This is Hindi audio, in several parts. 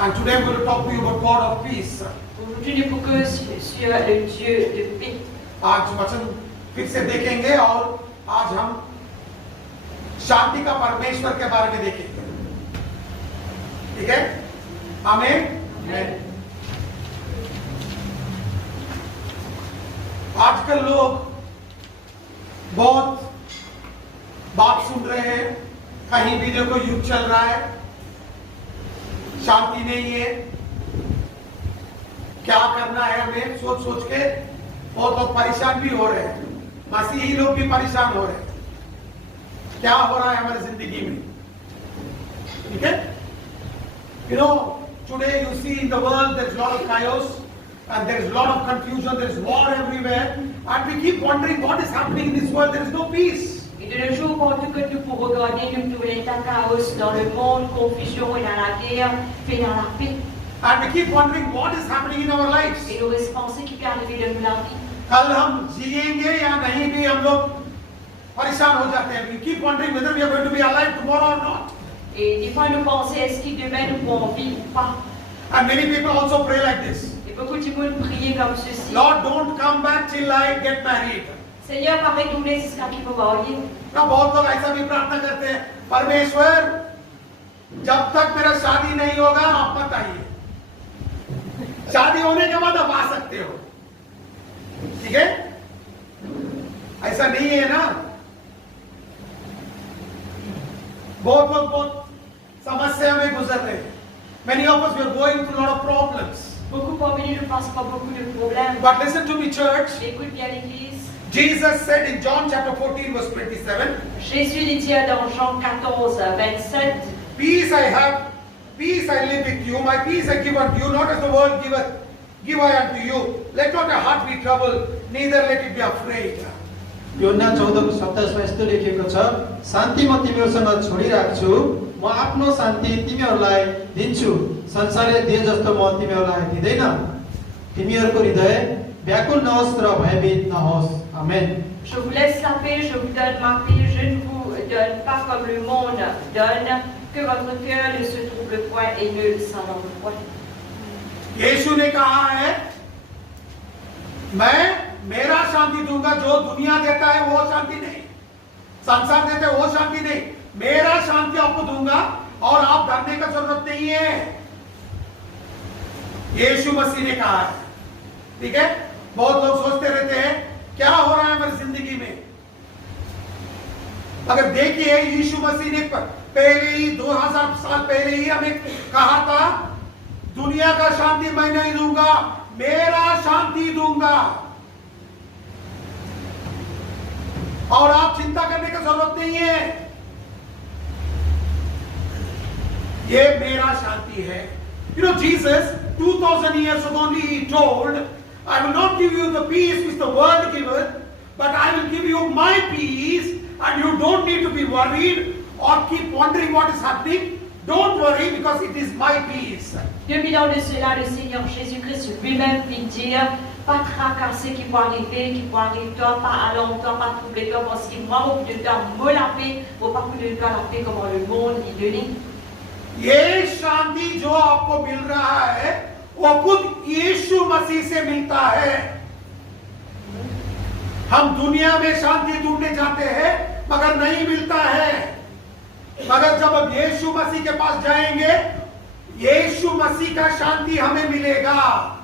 And today I'm going to talk to you about God of peace. Aujourd'hui, nous focus sur le Dieu de paix. आज वचन फिर से देखेंगे और आज हम शांति का परमेश्वर के बारे में देखेंगे. ठीक है? आमीन. आजकल लोग बहुत बात सुन रहे हैं. कहीं भी देखो युद्ध चल रहा है, शांति नहीं है. क्या करना है हमें सोच सोच के बहुत लोग परेशान भी हो रहे हैं. मसीही लोग भी परेशान हो रहे हैं. क्या हो रहा है हमारी जिंदगी में? ठीक है? You know, today you see in the world there is a lot of chaos and there is a lot of confusion. There is war everywhere, and we keep wondering what is happening in this world. There is no peace. Et de nos jours, partout que nous pouvons regarder, nous trouvons l'état chaos dans le monde, confusion et dans la guerre, fait dans la paix. And we keep wondering what is happening in our lives. Et nous restons penser qu'il peut arriver dans la vie. कल हम जिएंगे या नहीं भी हम लोग परेशान हो जाते हैं. We keep wondering whether we are going to be alive tomorrow or not. Et des fois, nous pensons est-ce que demain nous pourrons vivre ou pas. And many people also pray like this. Et beaucoup de monde prient comme ceci. Lord, don't come back till I get married. Seigneur, pas retourner jusqu'à qu'il faut marier. ना बहुत लोग ऐसा भी प्रार्थना करते हैं, परमेश्वर जब तक मेरा शादी नहीं होगा आप मत आइए. शादी होने के बाद आप आ सकते हो. ठीक है? ऐसा नहीं है ना. बहुत लोग बहुत समस्या में गुजर रहे हैं. Many of us were going through a lot of problems. Beaucoup parmi nous ne passent pas beaucoup de problèmes. But listen to me, church. Écoute bien l'Église. Jesus said in John chapter 14 verse 27, Jésus dit dans Jean 14, 27, peace I have, peace I live with you, my peace I give unto you, not as the world giveth, give I unto you. Let not your heart be troubled, neither let it be afraid. Yohanna 14:27 मा यस्तो लेखिएको छ, शान्ति म तिमीहरूसँग छोडिराख्छु, म आफ्नो शान्ति तिमीहरूलाई दिन्छु, संसारले दिए जस्तो म तिमीहरूलाई दिँदैन. तिमीहरूको हृदय व्याकुल नहोस् र भयभीत नहोस्. आमेन. je vous laisse la paix, je vous donne ma paix, je ne vous donne pas comme le monde donne, que votre cœur ne se trouble point et ne s'alarme point. यीशु ने कहा है, मैं मेरा शांति दूंगा, जो दुनिया देता है वो शांति नहीं, संसार देता है वो शांति नहीं, मेरा शांति आपको दूंगा और आप डरने का जरूरत नहीं है. यीशु मसीह ने कहा है. ठीक है? बहुत लोग सोचते रहते हैं क्या हो रहा है हमारी जिंदगी में. अगर देखिए यीशु मसीह ने पहले ही 2000 साल पहले ही हमें कहा था, दुनिया का शांति मैं नहीं दूंगा, मेरा शांति दूंगा. और आप चिंता करने की जरूरत नहीं है, ये मेरा शांति है. You know, Jesus 2000 years ago only he told, I will not give you the peace which the world giveth, but I will give you my peace, and you don't need to be worried or keep wondering what is happening. Don't worry because it is my peace. 2000 ans de cela, le Seigneur Jésus-Christ lui-même fit dire, pas tracasser qui peut arriver toi, pas longtemps, pas troubler toi, parce qu'il prend beaucoup de temps, me la paix, ou pas beaucoup de temps la paix comme le monde il donne. ये शांति जो आपको मिल रहा है वो खुद यीशु मसीह से मिलता है. हम दुनिया में शांति ढूंढने जाते हैं मगर नहीं मिलता है. मगर जब हम यीशु मसीह के पास जाएंगे, यीशु मसीह का शांति हमें मिलेगा.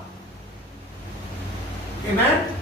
Amen?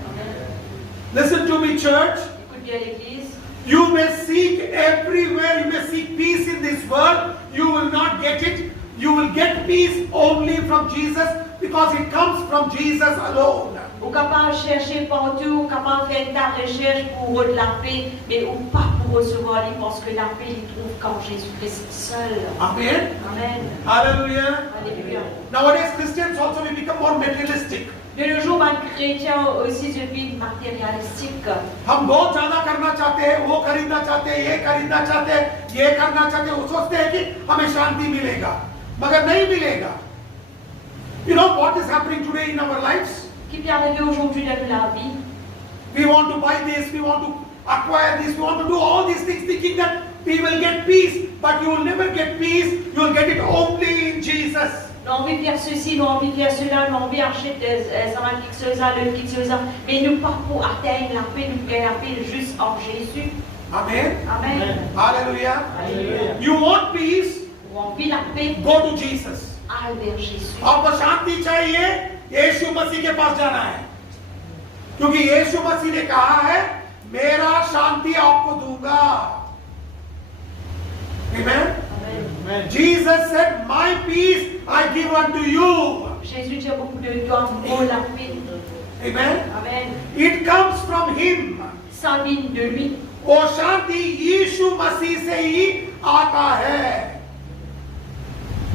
Listen to me, church. Écoute bien l'Église. You may seek everywhere, you may seek peace in this world, you will not get it. You will get peace only from Jesus because it comes from Jesus alone. Ou capable de chercher partout, ou capable de faire ta recherche pour de la paix, mais ou pas pour recevoir lui, parce que la paix il trouve qu'en Jésus-Christ seul. Amen. Amen. Hallelujah. Alléluia. Nowadays Christians also will become more materialistic. De nos jours, les chrétiens aussi deviennent matérialistiques. हम बहुत ज्यादा करना चाहते हैं, वो खरीदना चाहते हैं, ये खरीदना चाहते हैं, ये करना चाहते हैं. वो सोचते हैं कि हमें शांति मिलेगा, मगर नहीं मिलेगा. You know what is happening today in our lives? Qui peut arriver aujourd'hui dans la vie? We want to buy this, we want to acquire this, we want to do all these things thinking that we will get peace, but you will never get peace. You will get it only in Jesus. nous avons envie de faire ceci, nous avons envie de faire cela, nous avons envie d'acheter ça va quelque chose, le quelque chose, mais nous pas pour atteindre la paix, nous gagnons la paix juste en Jésus. Amen. Amen. Hallelujah. Hallelujah. You want peace? Nous avons envie de la paix, Go to Jesus. allez vers Jésus. आपको शांति चाहिए, यीशु मसीह के पास जाना है, क्योंकि यीशु मसीह ने कहा है मेरा शांति आपको दूंगा. Amen. Amen. Jesus said, "My peace I give unto you." Jésus dit à beaucoup de toi, moi la paix. Amen. Amen. It comes from Him. Ça vient de lui. वो शांति यीशु मसीह से ही आता है.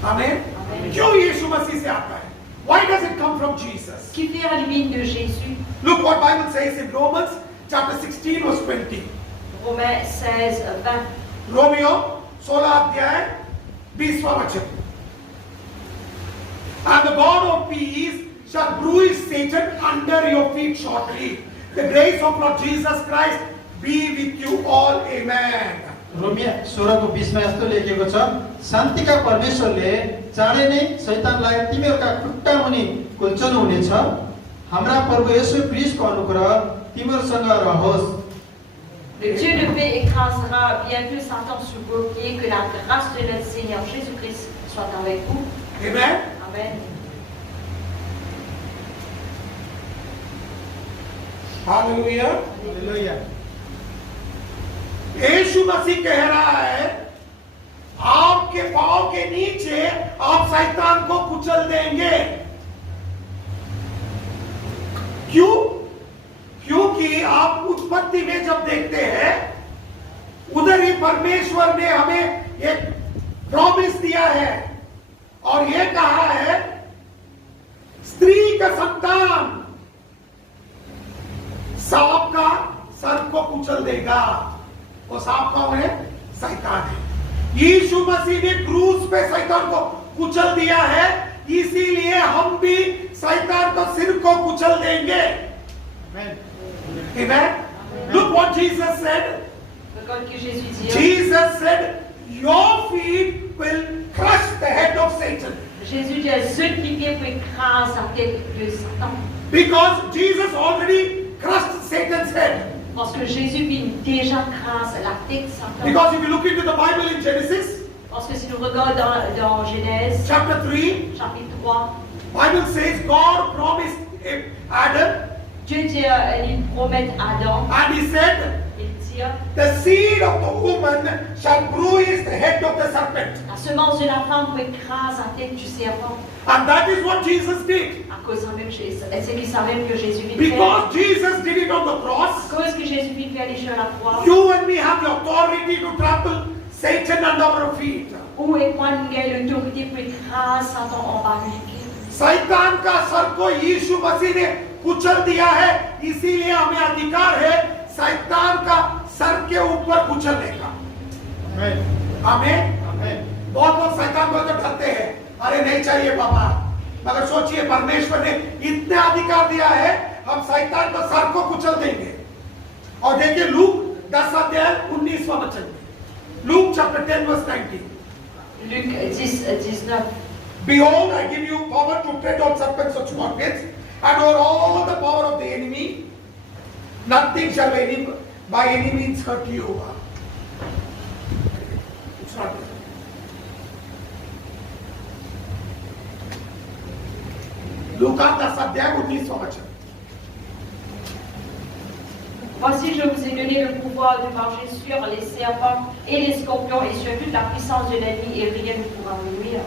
Amen. Amen. क्यों यीशु मसीह से आता है? Why does it come from Jesus? Qui fait la ligne de Jésus? Look what Bible says in Romans chapter 16 verse 20. Romains 16, 20. Romeo 16 अध्याय 20वां वचन. And the God of peace shall bruise Satan under your feet shortly. The grace of Lord Jesus Christ be with you all. Amen. रोमिया 16 को 20 मा यस्तो लेखेको छ, शान्तिका परमेश्वरले चाँडै नै शैतानलाई तिमीहरूका खुट्टा मुनि कुल्चनु हुनेछ. हाम्रा प्रभु येशू ख्रीष्टको अनुग्रह तिमीहरूसँग रहोस्. Le Dieu de paix écrasera bientôt Satan sous vos pieds. Que la grâce de notre Seigneur Jésus-Christ soit avec vous. Amen. Amen. Hallelujah. Hallelujah. Yeshu Masih कह रहा है आपके पांव के नीचे आप शैतान को कुचल देंगे. क्यों? क्योंकि आप उत्पत्ति में जब देखते हैं उधर ही परमेश्वर ने हमें एक प्रॉमिस दिया है और यह कहा है स्त्री का संतान सांप का सर को कुचल देगा. वो सांप कौन है? शैतान है. यीशु मसीह ने क्रूस पे शैतान को कुचल दिया है, इसीलिए हम भी शैतान को सिर को कुचल देंगे. Amen. Look what Jesus said. Regarde que Jésus dit. Jesus said, "Your feet will crush the head of Satan." Jésus dit à ceux qui viennent pour écraser la tête de Satan. Because Jesus already crushed Satan's head. Parce que Jésus vient déjà écraser la tête de Satan. Because if you look into the Bible in Genesis Parce que si nous regardons dans Genèse, chapter 3, chapitre 3, Bible says God promised Adam Dieu dit, il promet à Adam, and he said, il dit, "The seed of the woman shall bruise the head of the serpent." la semence de la femme pour écraser la tête du serpent. And that is what Jesus did. À cause même c'est qu'ils savaient que Jésus vient faire. Because Jesus did it on the À cross, cause que Jésus vient faire les choses à la croix. you and me have the authority to trample Satan under our feet. Où et moi nous avons l'autorité pour écraser Satan en bas de nos pieds. शैतान का सर को यीशु मसीह ने कुचल दिया है, इसीलिए हमें अधिकार है शैतान का सर के ऊपर कुचलने का. आमीन. बहुत लोग शैतान को तो डरते हैं, अरे नहीं चाहिए बाबा, मगर सोचिए परमेश्वर ने इतना अधिकार दिया है, हम शैतान को सर को कुचल देंगे. और देखिए लूक 10 अध्याय 19वां वचन, Luke chapter 10 verse 19. Luc 10, 19. Behold, I give you power to tread on serpents and scorpions and over all the power of the enemy. Nothing shall by any means hurt you. It's not there. Luca 10 अध्याय 19वां वचन. Voici, je vous ai donné le pouvoir de marcher sur les serpents et les scorpions et sur toute la puissance de l'ennemi et rien ne pourra vous nuire.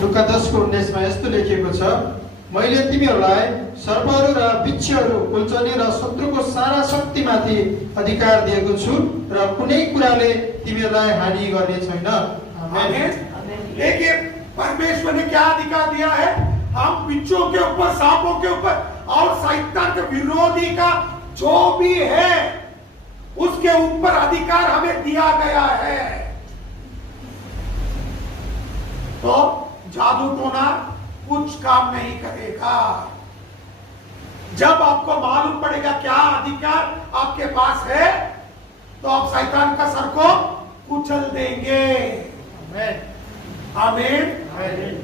लुका 10 को 19 मा यस्तो लेखिएको छ, मैले तिमीहरूलाई सर्पहरू र बिच्छीहरू कुल्चने र शत्रुको सारा शक्तिमाथि अधिकार दिएको छु र कुनै कुराले तिमीहरूलाई हानि गर्ने छैन. आमेन. देखिए परमेश्वर ने क्या अधिकार दिया है, हम बिच्छों के ऊपर, सांपों के ऊपर और शैतान के विरोधी का जो भी है उसके ऊपर अधिकार हमें दिया गया है. तो जादू टोना कुछ काम नहीं करेगा. जब आपको मालूम पड़ेगा क्या अधिकार आपके पास है, तो आप शैतान का सर को कुचल देंगे. आमीन.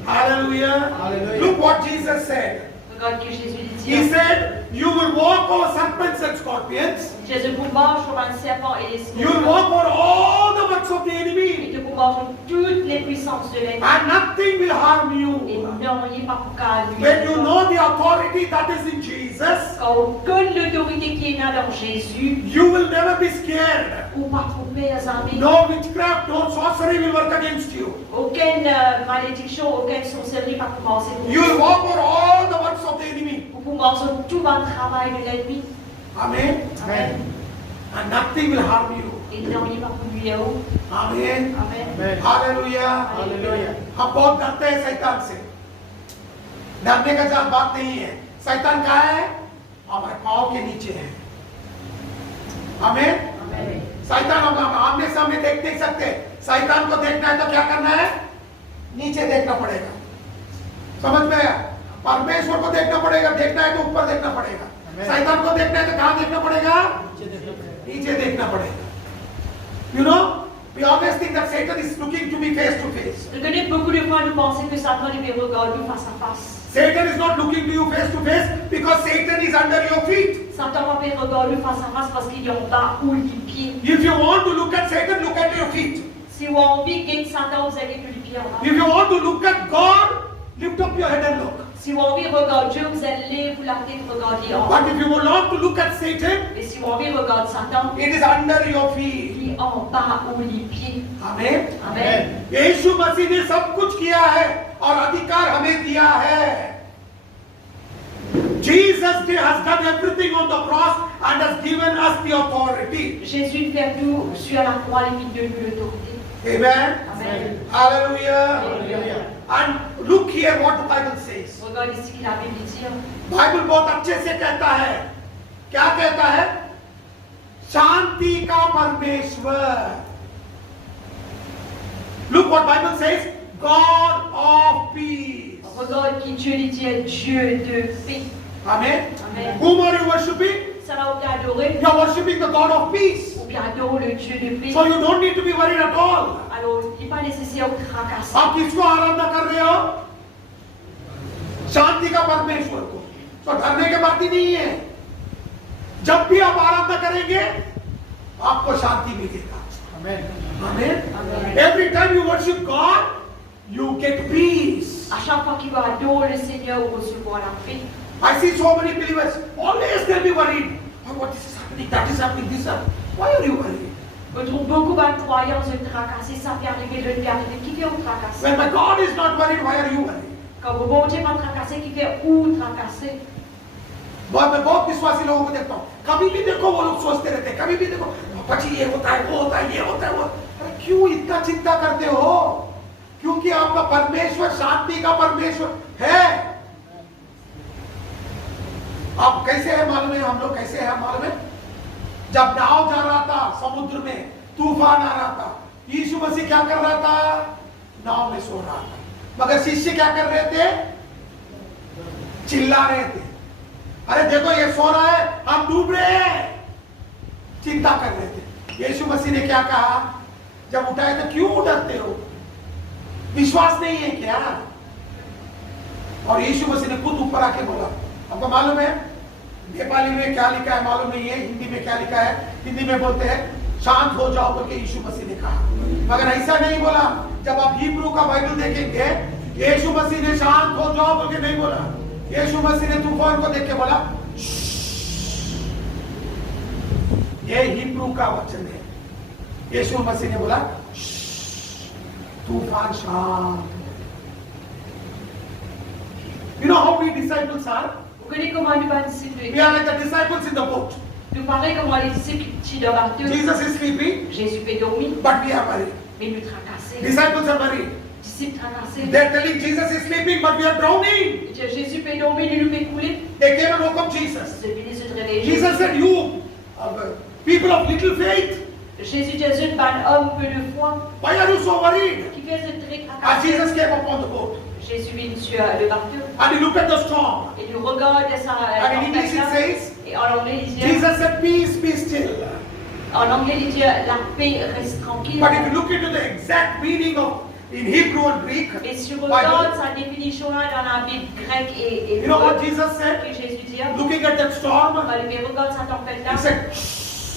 Hallelujah. Hallelujah. Look what Jesus said. Regarde que Jésus lui He dit. said, you will walk over serpents and scorpions. Jésus vous marche sur un serpent et les You will scorpions. walk over all the works of the Et enemy. que vous marchez sur toutes les puissances de l'ennemi. And nothing will harm Et you. n'auriez pas pour qu'à lui. When you know the authority that is in Jesus, Quand on connaît l'autorité qui est là dans Jésus, you will never be scared. ou pas tromper les amis. No witchcraft, no sorcery will work against you. Aucune malédiction, aucune sorcellerie va commencer. You will walk over all the works of the enemy. Vous pouvez marcher sur tout le travail de l'ennemi. Amen. Amen. And nothing will harm you. Et n'auriez pas pour lui. Amen. Amen. Amen. Hallelujah. Hallelujah. हम बहुत डरते हैं शैतान से। डरने का जहाँ बात नहीं है। शैतान कहाँ है? हमारे पाँव के नीचे है। आमीन। Amen. शैतान हम आमने सामने देख नहीं सकते। शैतान को देखना है तो क्या करना है? नीचे देखना पड़ेगा। समझ में आया? परमेश्वर को देखना पड़ेगा। देखना है तो ऊपर देखना पड़ेगा। शैतान को देखना है तो कहाँ देखना पड़ेगा? नीचे देखना पड़ेगा। You know, we always think that Satan is looking to me face to face. Je connais beaucoup de fois, nous pensons que Satan lui regarde nous face à face. Satan is not looking to you face to face because Satan is under your feet. Satan va pas regarder nous face à face parce qu'il est en bas ou les pieds. If you want to look at Satan, look at your feet. Si vous avez envie de Satan, vous avez que les pieds en bas. If you want to look at God, lift up your head and look. Si vous avez envie de regarder Dieu, vous allez vous la tête regarder en bas. But if you want to look at Satan, Mais si vous avez envie de regarder Satan, it is under your feet. il est en bas ou les pieds. Amen. Amen. यीशु मसीह ने सब कुछ किया है और अधिकार हमें दिया है. Jesus has done everything on the cross and has given us the authority. Jésus fait tout sur la croix, il nous donne l'autorité. Amen. Amen. Hallelujah. Hallelujah. And look here what the Bible says. Regarde ici qu'il a Bible dit. Bible बहुत अच्छे से कहता है. क्या कहता है? शांति का परमेश्वर. Look what Bible says. God of peace. Regarde qui Dieu lui dit, Dieu de paix. Amen. Amen. Whom are you worshiping? Ça va ou bien adorer, You are worshiping the God of peace. ou bien adorer le Dieu de paix. So you don't need to be worried at all. Alors, il n'est pas nécessaire de tracasser. आप किसको आराधना कर रहे हो? शांति का परमेश्वर को. तो डरने की बात ही नहीं है. जब भी आप आराधना करेंगे, आपको शांति मिलेगा. Amen. Amen. Amen. Every time you worship God, you get peace. À chaque fois qu'il va adorer le Seigneur, on recevoir la paix. I see so many believers always they'll be worried. Oh, what is happening? That is happening. This happening. Why are you worried? On trouve beaucoup de croyants se tracasser, ça fait arriver, le fait arriver. Qui fait ou tracasser? When my God is not worried, why are you worried? Quand vous bon Dieu va tracasser, qui fait ou tracasser? मैं बहुत विश्वासी लोगों को देखता हूँ. कभी भी देखो वो लोग सोचते रहते हैं. कभी भी देखो पापा ये होता है, वो होता है, ये होता है, वो. अरे क्यों इतना चिंता करते हो? क्योंकि आपका परमेश्वर शांति का परमेश्वर है. आप कैसे है मालूम है? हम लोग कैसे है मालूम है? जब नाव जा रहा था समुद्र में, तूफान आ रहा था, यीशु मसीह क्या कर रहा था? नाव में सो रहा था. मगर शिष्य क्या कर रहे थे? चिल्ला रहे थे. अरे देखो ये सो रहा है, हम डूब रहे हैं. चिंता कर रहे थे. यीशु मसीह ने क्या कहा? जब उठाए तो क्यों डरते हो? विश्वास नहीं है क्या? और यीशु मसीह ने खुद ऊपर आके बोला. आपको मालूम है नेपाली में क्या लिखा है मालूम नहीं है. हिंदी में क्या लिखा है? हिंदी में बोलते हैं शांत हो जाओ बोल के यीशु मसीह ने कहा. मगर ऐसा नहीं बोला. जब आप हिब्रू का बाइबल देखेंगे, यीशु मसीह ने शांत हो जाओ बोल के नहीं बोला. यीशु मसीह ने तूफान को देख के बोला. ये हिब्रू का वचन है. यीशु मसीह ने बोला तूफान शांत. You know how we disciples are? Vous connaissez comment nous va disciples? We are like the disciples in the boat. Nous parlons comment les disciples qui dans la bateau. Jesus is sleeping, Jésus fait dormir, but we are worried. mais nous tracasser. Disciples are worried. Disciples tracasser. They're telling Jesus is sleeping, but we are drowning. Jésus fait dormir, nous fait couler. They came and woke up Jesus. C'est fini de se réveiller. Jesus said, you people of little faith, Jésus dit un homme peu de foi why are you so worried? qui fait ce très As tracasser. Jesus came upon the boat Jésus vient sur le bateau and he looked at the storm. et nous regarde sa And in English it says, et en anglais il dit Jesus said, peace, be still. en anglais il dit la paix reste tranquille. But if you look into the exact meaning of in Hebrew and Greek. Et si tu Bible. regardes sa définition-là dans la Bible grecque et You know what hébreu, Jesus said? que Jésus dit, Looking at that storm, mais regarde sa tempête-là, he said,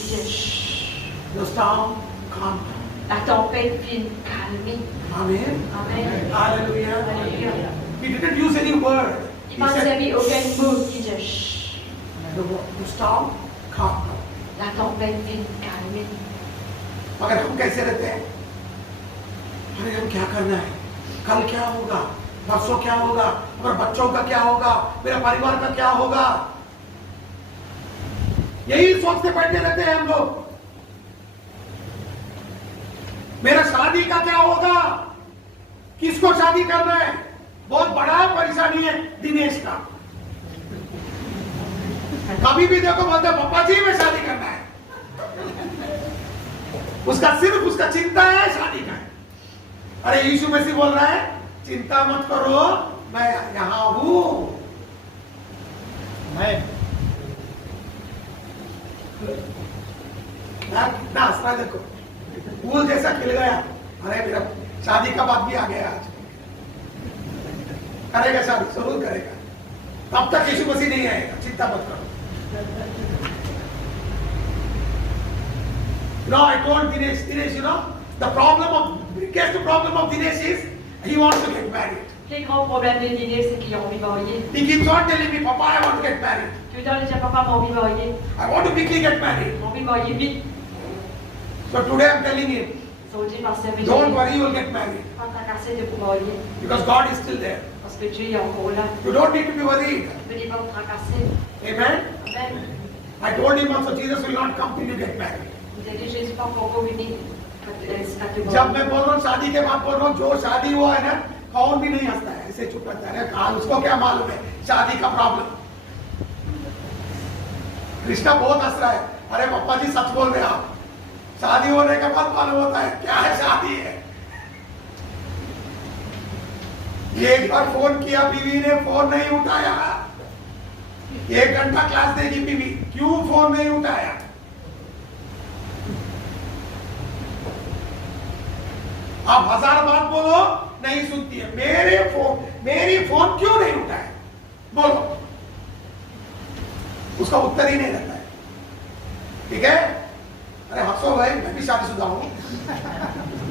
il dit, chut, the storm calmed down. la tempête vient calmer. Amen. Amen. Hallelujah. Alléluia. He didn't use any word. Il He n'a said, servi aucun mot, il dit, chut, the storm calmed down. la tempête vient calmer. मगर हम कैसे रहते हैं? अरे हम क्या करना है? कल क्या होगा? परसों क्या होगा? हमारे बच्चों का क्या होगा? मेरे परिवार का क्या होगा? यही सोचते बैठे रहते हैं हम लोग। मेरा शादी का क्या होगा? किसको शादी करना है? बहुत बड़ा परेशानी है दिनेश का। कभी भी देखो बोलते पापा जी में शादी करना है। उसका सिर्फ उसका चिंता है शादी का है। अरे यीशु मसीह बोल रहा है चिंता मत करो, मैं यहां हूं। मैं कितना हंस रहा है देखो, फूल जैसा खिल गया। अरे मेरा शादी का बात भी आ गया आज। करेगा शादी, जरूर करेगा। तब तक यीशु मसीह नहीं आएगा, चिंता मत करो। No, I told Dinesh, you know, the biggest problem of Dinesh is he wants to get married. Le grand problème de Dinesh, c'est qu'il a envie de marier. He keeps on telling me, Papa, I want to get married. Tu lui donnes déjà, papa, j'ai envie de marier. I want to quickly get married. J'ai envie de marier vite. So today I'm telling him, Aujourd'hui, parce que don't worry, you will get married. pas tracasser de pour marier. Because God is still there. Parce que Dieu est encore là. You don't need to be worried. Tu ne peux pas me tracasser. Amen. Amen. I told him also, Jesus will not come till you get married. J'ai dit, Jésus pas encore venu. जब मैं बोल रहा हूँ शादी के बाद बोल रहा हूँ, जो शादी हुआ है ना, कौन भी नहीं हंसता है, ऐसे चुप रहता है। कहा उसको क्या मालूम है शादी का प्रॉब्लम। कृष्णा बहुत हंस रहा है। अरे पापा जी सच बोल रहे हैं आप, शादी होने के बाद मालूम होता है क्या है शादी है। एक बार फोन किया, बीवी ने फोन नहीं उठाया। 1 घंटा क्लास देगी बीवी, क्यों फोन नहीं उठाया? आप 1000 बात बोलो नहीं सुनती है। मेरी फोन क्यों नहीं उठाया? बोलो, उसका उत्तर ही नहीं रहता है। ठीक है? अरे हंसो भाई, मैं भी शादीशुदा हूं,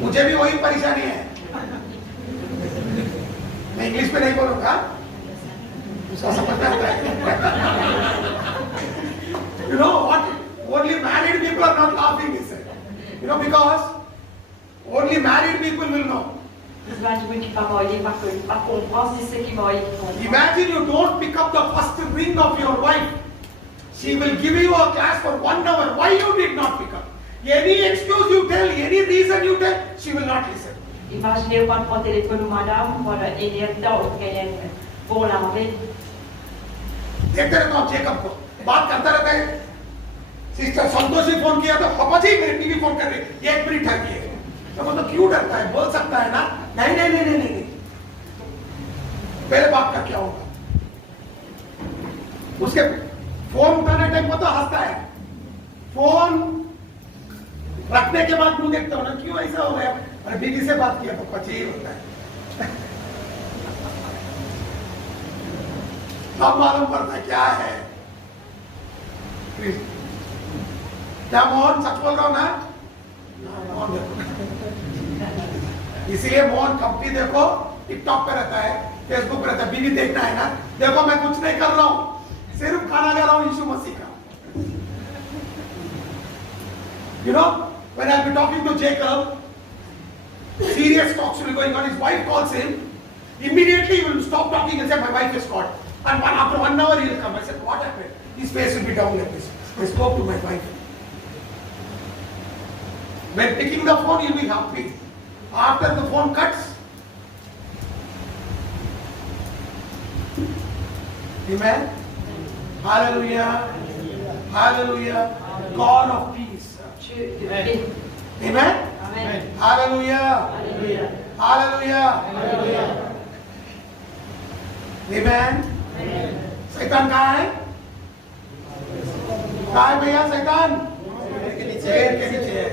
मुझे भी वही परेशानी है। मैं इंग्लिश में नहीं बोलूंगा, उसका समझ में आता है। You know what? Only married people are not laughing, he said. You know, because only married people will know. Imagine you don't pick up the first ring of your wife. She will give you a class for 1 hour. Why you did not pick up? Any excuse you tell, any reason you tell, she will not listen. Imaginez pas prendre téléphone ou madame pour aider pour laver. देखते रहते हो चेकअप को, बात करता रहता है। सिस्टर संतोषी फोन किया तो पापा जी मेरी बीवी फोन कर रही, 1 मिनट ठहरिए। तो मतलब क्यों डरता है? बोल सकता है ना, नहीं नहीं नहीं नहीं नहीं। पहले बात का क्या होगा? उसके फोन उठाने टाइम पर तो हंसता है, फोन रखने के बाद मुंह देखता हूं ना, क्यों ऐसा हो गया? अरे बीवी से बात किया तो पची होता है। अब मालूम पड़ता है क्या है। क्या मोहन सच बोल रहा हूं ना? मोहन देखो, इसीलिए मोहन कब भी देखो टिकटॉक पे रहता है, फेसबुक पे रहता है। बीवी देखना है ना, देखो मैं कुछ नहीं कर रहा हूं, सिर्फ खाना खा रहा हूं यीशु मसीह का। You know, when I'll be talking to Jacob, serious talks will be going on. His wife calls him. Immediately he will stop talking and say, "My wife is called." And after 1 hour he will come. I said, "What happened?" His face will be down like this. I spoke to my wife. When picking the phone, he'll be happy. After the phone cuts, amen. Hallelujah. Hallelujah. God of peace. Amen. Amen. Hallelujah. Alléluia. Hallelujah. Alléluia. Amen. शैतान कहाँ है? कहाँ है भैया शैतान? पेड़ के नीचे है।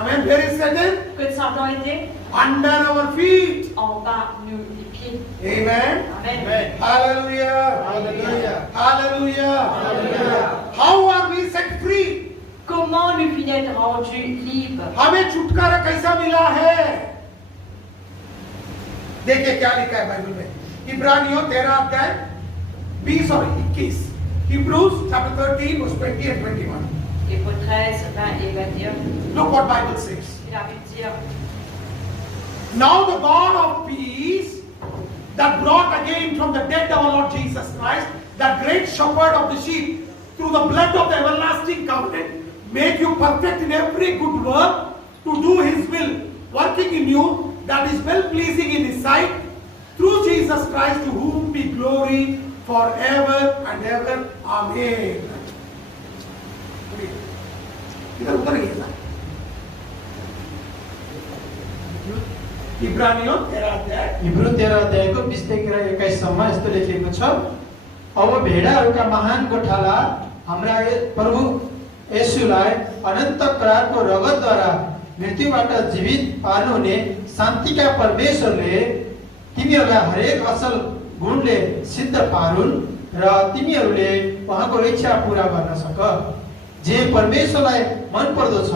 Amen. Where is Satan? Que Satan était Under our feet. en bas nous les pieds. Amen. Amen. Hallelujah. Hallelujah. Hallelujah. Hallelujah. How are we set free? Comment nous puis être rendus libres? हमें छुटकारा कैसा मिला है? देखिए क्या लिखा है बाइबल में, इब्रानियों 13 अध्याय 20 और 21, Hebrews chapter 13 verse 20 and 21. Hébreux 13, 20 et 21. Look what Bible says. Il a pu dire, Now the God of peace that brought again from the dead our Lord Jesus Christ, that great shepherd of the sheep, through the blood of the everlasting covenant, make you perfect in every good work to do his will, working in you that is well pleasing in his sight, through Jesus Christ, to whom be glory forever and ever. Amen. इधर उधर ही है इब्रानियों 13 अध्याय हिब्रू 13 अध्यायको 20 देखि 21 सम्म यस्तो लेखिएको छ, अब भेडाहरूका महान गोठाला हाम्रा प्रभु येशूलाई अनन्त करारको रगतद्वारा मृत्युबाट जीवित पार्नुहुने शान्तिका परमेश्वरले तिमीहरूलाई हरेक असल गुणले सिद्ध पारुन् र तिमीहरूले उहाँको इच्छा पूरा गर्न सक। जे परमेश्वरलाई मन पर्दो छ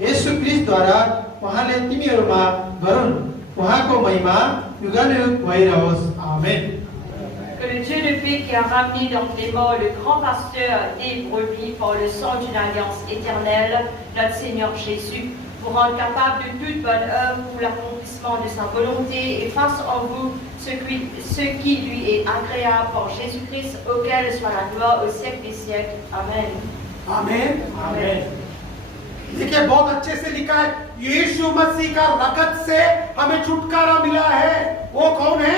येशू ख्रीष्टद्वारा उहाँले तिमीहरूमा गरून्। उहाँको महिमा युगानुयुग भइरहोस्। आमेन। que le Dieu de paix qui a ramené d'entre les morts le grand pasteur des brebis par le sang d'une alliance éternelle, notre Seigneur Jésus, vous rende capable de toute bonne œuvre pour l'accomplissement de sa volonté et fasse en vous ce qui lui est agréable par Jésus-Christ, auquel soit la gloire au siècle des siècles. Amen. Amen. Amen. देखिए बहुत अच्छे से लिखा है, यीशु मसीह का रगत से हमें छुटकारा मिला है। वो कौन है?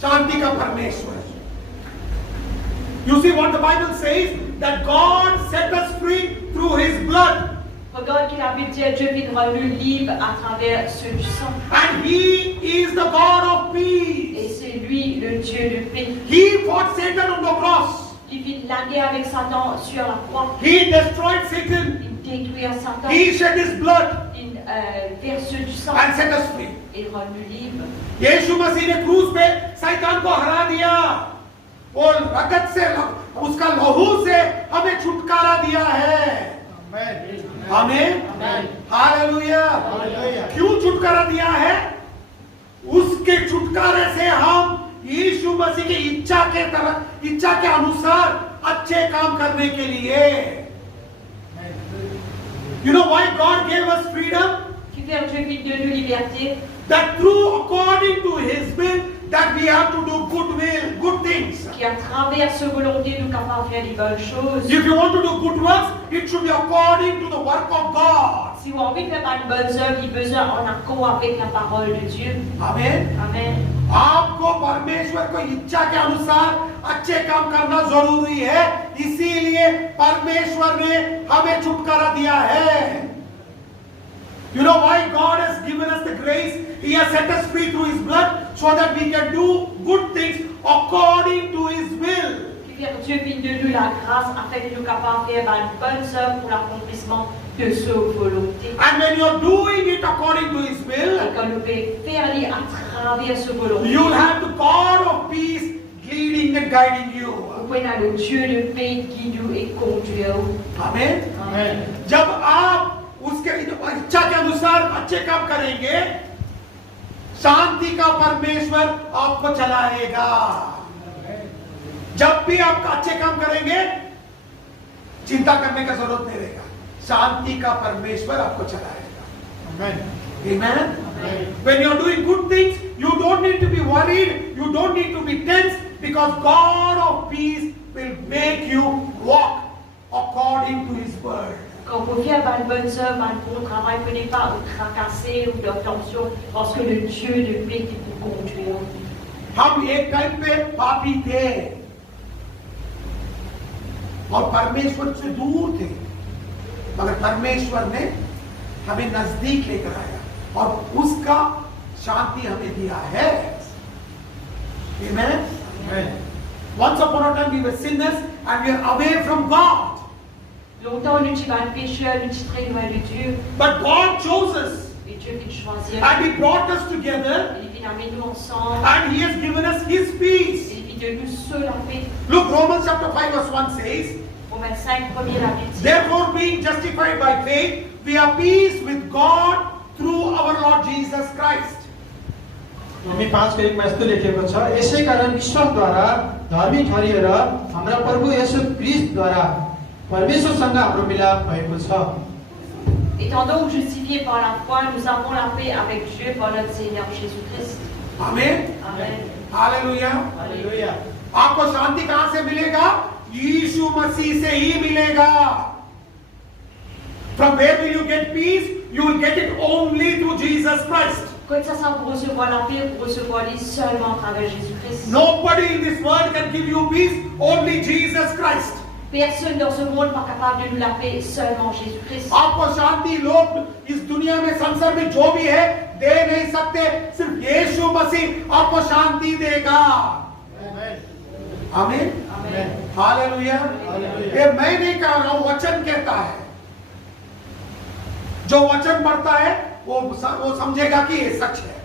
शांति का परमेश्वर। You see what the Bible says, that God set us free through his blood. Regarde qu'il a pu dire Dieu qui nous rendu libre à travers ce du sang. And he is the God of peace. Et c'est lui le Dieu de paix. He fought Satan on the cross. Il fit la guerre avec Satan sur la croix. He destroyed Satan. Il détruit Satan. He shed his blood Il verse du sang. and set us free. Et rend nous libre. यीशु मसीह ने क्रूस पे शैतान को हरा दिया। वो रगत से, उसका लहू से हमें छुटकारा दिया है। आमीन। हालेलुया। क्यों छुटकारा दिया है? उसके छुटकारे से हम यीशु मसीह की इच्छा के अनुसार अच्छे काम करने के लिए। You know why God gave us freedom? Qui fait Dieu vite de nous liberté. That through according to his will, that we have to do good things. Qui à travers sa volonté nous capable de faire les bonnes choses. If you want to do good works, it should be according to the work of God. Si vous avez envie de faire une bonne œuvre, il besoin en accord avec la parole de Dieu. Amen. Amen. आपको परमेश्वर को इच्छा के अनुसार अच्छे काम करना जरूरी है, इसीलिए परमेश्वर ने हमें छुटकारा दिया है। You know why God has given us the grace? He has set us free through his blood so that we can do good things according to his will. Qui fait Dieu vite de nous la grâce afin que nous capables de faire une bonne œuvre pour l'accomplissement de sa volonté. And when you are doing it according to his will, Et quand nous pouvons faire à travers sa volonté, you will have the God of peace leading and guiding you. vous pouvez avoir le Dieu de paix qui guide et conduit. Amen. Amen. जब आप उसके इच्छा के अनुसार अच्छे काम करेंगे, शांति का परमेश्वर आपको चलाएगा। जब भी आप अच्छे काम करेंगे, चिंता करने का जरूरत नहीं रहेगा, शांति का परमेश्वर आपको चलाएगा। Amen. When you are doing good things, you don't need to be worried, you don't need to be tense, because God of peace will make you walk according to his word. Quand vous faites une bonne œuvre, un bon travail, vous n'êtes pas tracassé ou de tension, parce que le Dieu de paix qui vous conduit. हम एक टाइम पे पापी थे और परमेश्वर से दूर थे, मगर परमेश्वर ने हमें नजदीक लेकर आया और उसका शांति हमें दिया है। Amen. Once upon a time we were sinners and we are away from God. Longtemps, nous étions pécheurs, nous étions très loin de Dieu. But God chose us. Et Dieu vient choisir. And He brought us together. Il vient amener nous ensemble. And He has given us His peace. Il vient de nous seul la paix. Look, Romans chapter 5 verse 1 says, Romains 5, premier la Bible dit. therefore being justified by faith, we have peace with God through our Lord Jesus Christ. रोमी 5:1 मा यस्तो लेखेको छ, यसै कारण विश्वासद्वारा धर्मी ठहरिएर हाम्रा प्रभु येशू ख्रीष्टद्वारा परमेश्वरसँग हाम्रो मिलाप भएको छ। Étant donc justifiés par la foi, nous avons la paix avec Dieu par notre Seigneur Jésus-Christ. Amen. Amen. Hallelujah. Hallelujah. आपको शांति कहां से मिलेगा? यीशु मसीह से ही मिलेगा। From where will you get peace? You will get it only through Jesus Christ. Comme ça, pour recevoir la paix, pour recevoir l'île seulement à travers Jésus-Christ. Nobody in this world can give you peace, only Jesus Christ. Personne dans ce monde n'est capable de nous la paix, seulement Jésus-Christ. आपको शांति लोग इस दुनिया में संसार में जो भी है दे नहीं सकते, सिर्फ यीशु मसीह आपको शांति देगा। आमीन। Amen. हालेलुया। हालेलुया। ये मैं नहीं कह रहा हूं, वचन कहता है। जो वचन पढ़ता है वो समझेगा कि ये सच है।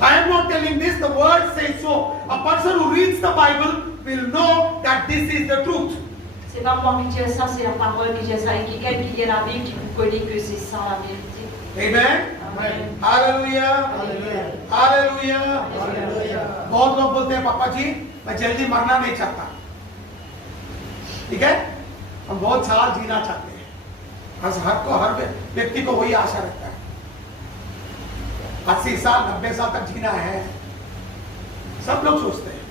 I am not telling this, the word says so. A person who reads the Bible will know that this is the truth. C'est pas moi qui dis ça, c'est la parole qui dit ça. Et quelqu'un qui lit la Bible, qui vous connaît que c'est ça la vérité. Amen. Amen. Hallelujah. Hallelujah. Hallelujah. Hallelujah. बहुत लोग बोलते हैं पापा जी मैं जल्दी मरना नहीं चाहता। ठीक है, हम बहुत साल जीना चाहते हैं। हर व्यक्ति को वही आशा रहता है, 80 साल 90 साल तक जीना है, सब लोग सोचते हैं।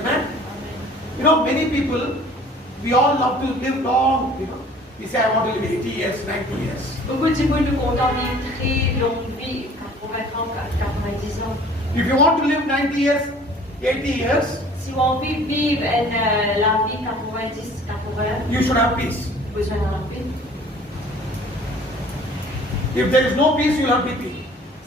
Amen? You know, many people, we all love to live long, you know. We say I want to live 80 years, 90 years. Beaucoup de monde nous comptent en une très longue vie, 80 ans, 90 ans. If you want to live 90 years, 80 years, Si on veut vivre la vie 90, 80, you should have peace. besoin de la paix. If there is no peace, you will have BP.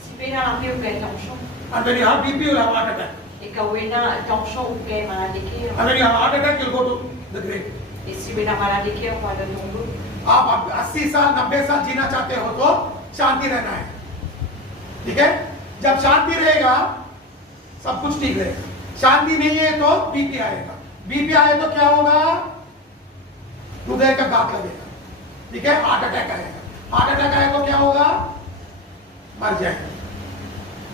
Si vous avez la paix, vous avez tension. And when you have BP, you will have heart attack. Et quand vous avez tension, vous avez maladie de cœur. And when you have heart attack, you will go to the grave. Et si vous avez la maladie de cœur, vous allez tomber. आप 80 साल 90 साल जीना चाहते हो तो शांति रहना है। ठीक है, जब शांति रहेगा सब कुछ ठीक रहेगा। शांति नहीं है तो बीपी आएगा। बीपी आए तो क्या होगा? हृदय का घात लगेगा। ठीक है, हार्ट अटैक आएगा। हार्ट अटैक आए तो क्या होगा? मर जाएगा।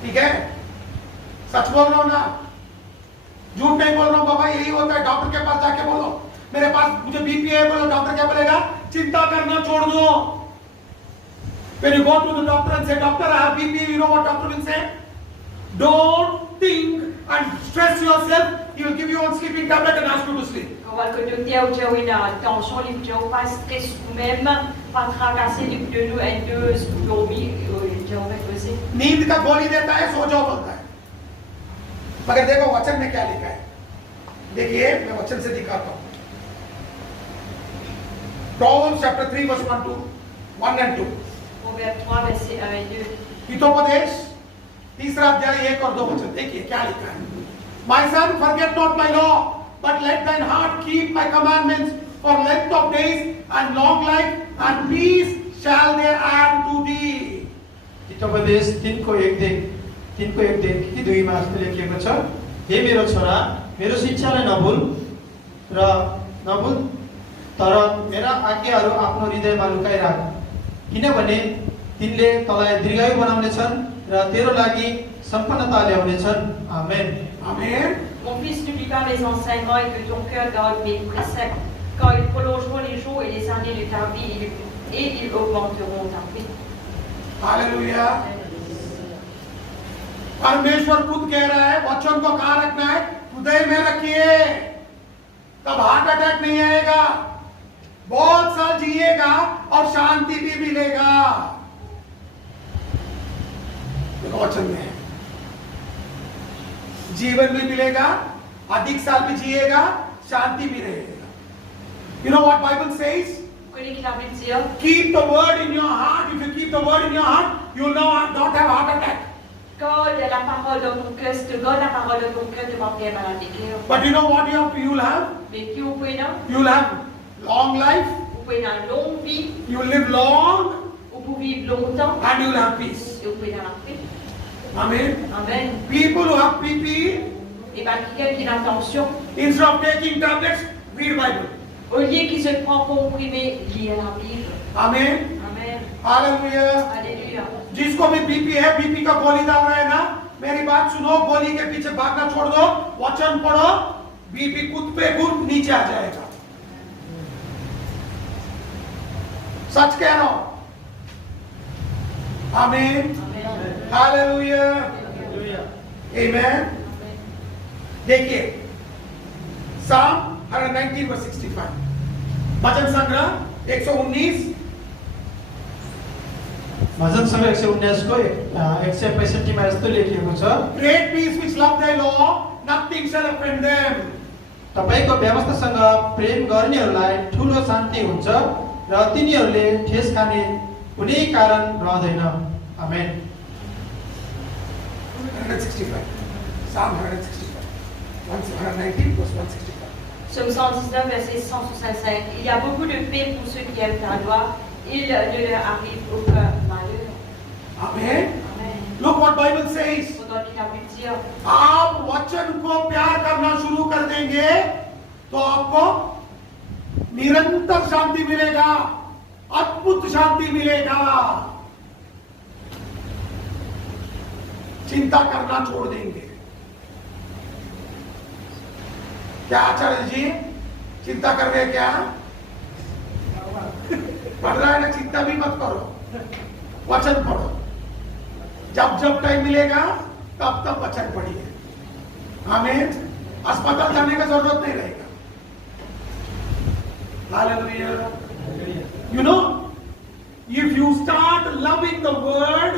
ठीक है, सच बोल रहा हूं ना, झूठ नहीं बोल रहा हूं। बाबा यही होता है, डॉक्टर के पास जाके बोलो मेरे पास मुझे बीपी है, बोलो डॉक्टर क्या बोलेगा? चिंता करना छोड़ दो। When you go to the doctor and say, doctor I have BP, you know what doctor will say? Don't think and stress yourself. He will give you one sleeping tablet and ask you to sleep. On va que le docteur dit oui, la tension, il dit pas stress ou même pas tracasser les de nous et deux dormir, il dit on va poser. नींद का गोली देता है, सो जाओ बोलता है। मगर देखो वचन में क्या लिखा है। देखिए मैं वचन से दिखाता हूं। Proverbs chapter 3 verse 1 and 2. Proverbe 3 verset 1 et 2. Hitopadesha तीसरा अध्याय 1 और 2 वचन देखिए क्या लिखा है। My son, forget not my law, but let thine heart keep my commandments, for length of days and long life and peace shall they add to thee. Hitopadesha 3:1 2 मा यस्तो लेखिएको छ, हे मेरो छोरा, मेरो शिक्षालाई नभुल तर मेरा आज्ञाहरू आफ्नो हृदयमा लुकाइराख, किनभने तिनले तँलाई दीर्घायु बनाउनेछन् र तेरो लागि सम्पन्नता ल्याउनेछन्। आमेन। Amen. Mon fils, n'oublie pas mes enseignements et que ton cœur garde mes préceptes, car ils prolongeront les jours et les années de ta vie et ils augmenteront ta vie. Hallelujah. परमेश्वर खुद कह रहा है वचन को कहां रखना है? हृदय में रखिए, तब हार्ट अटैक नहीं आएगा, बहुत साल जिएगा और शांति भी मिलेगा। देखो वचन में है, जीवन भी मिलेगा, अधिक साल भी जिएगा, शांति भी रहेगा। You know what Bible says? Vous connaissez la Bible dit, Keep the word in your heart. If you keep the word in your heart, you will not have heart attack. garde la parole dans ton cœur, si tu gardes la parole dans ton cœur, tu vas faire maladie de cœur. But you know what you will have? Mais qui vous pouvez non? You will have long life, Vous pouvez avoir une longue vie, you will live long, vous pouvez vivre longtemps, and you will have peace. et vous pouvez avoir la paix. Amen. Amen. People who have PP, Et bien, quelqu'un qui a l'intention, instead of taking tablets, read Bible. au lieu qu'il se prend comprimé, lit à la Bible. Amen. Amen. Hallelujah. Alléluia. जिसको भी बीपी है, बीपी का गोली डाल रहे हैं ना, मेरी बात सुनो, गोली के पीछे भागना छोड़ दो, वचन पढ़ो, बीपी कूद पे कूद नीचे आ जाएगा। सच कह रहा हूं। आमीन। हालेलुया। आमेन। देखिए, साम 119 वर्स 65, भजन संग्रह 119, भजन सङ्ग्रह 119 को 165 मा यस्तो लेखिएको छ, great peace which love thy law, nothing shall offend them. तपाईको व्यवस्थासँग प्रेम गर्नेहरूलाई ठूलो शान्ति हुन्छ र तिनीहरूले ठेस खाने कुनै कारण रहँदैन। आमेन। 165, Psalm 165, 119 verse 165. Psaume 119, verset 165. Il y a beaucoup de paix pour ceux qui aiment ta loi. Il ne leur arrive aucun malheur. Amen. Amen. Look what Bible says. Pendant qu'il a pu dire, आप वचन को प्यार करना शुरू कर देंगे तो आपको निरंतर शांति मिलेगा, अद्भुत शांति मिलेगा। चिंता करना छोड़ देंगे। क्या आचार्य जी, चिंता कर रहे हैं क्या? पढ़ रहा है ना, चिंता भी मत करो, वचन पढ़ो। जब जब टाइम मिलेगा तब तब वचन पढ़िए। आमीन। अस्पताल जाने का जरूरत नहीं रहेगा। Hallelujah. You know, if you start loving the word,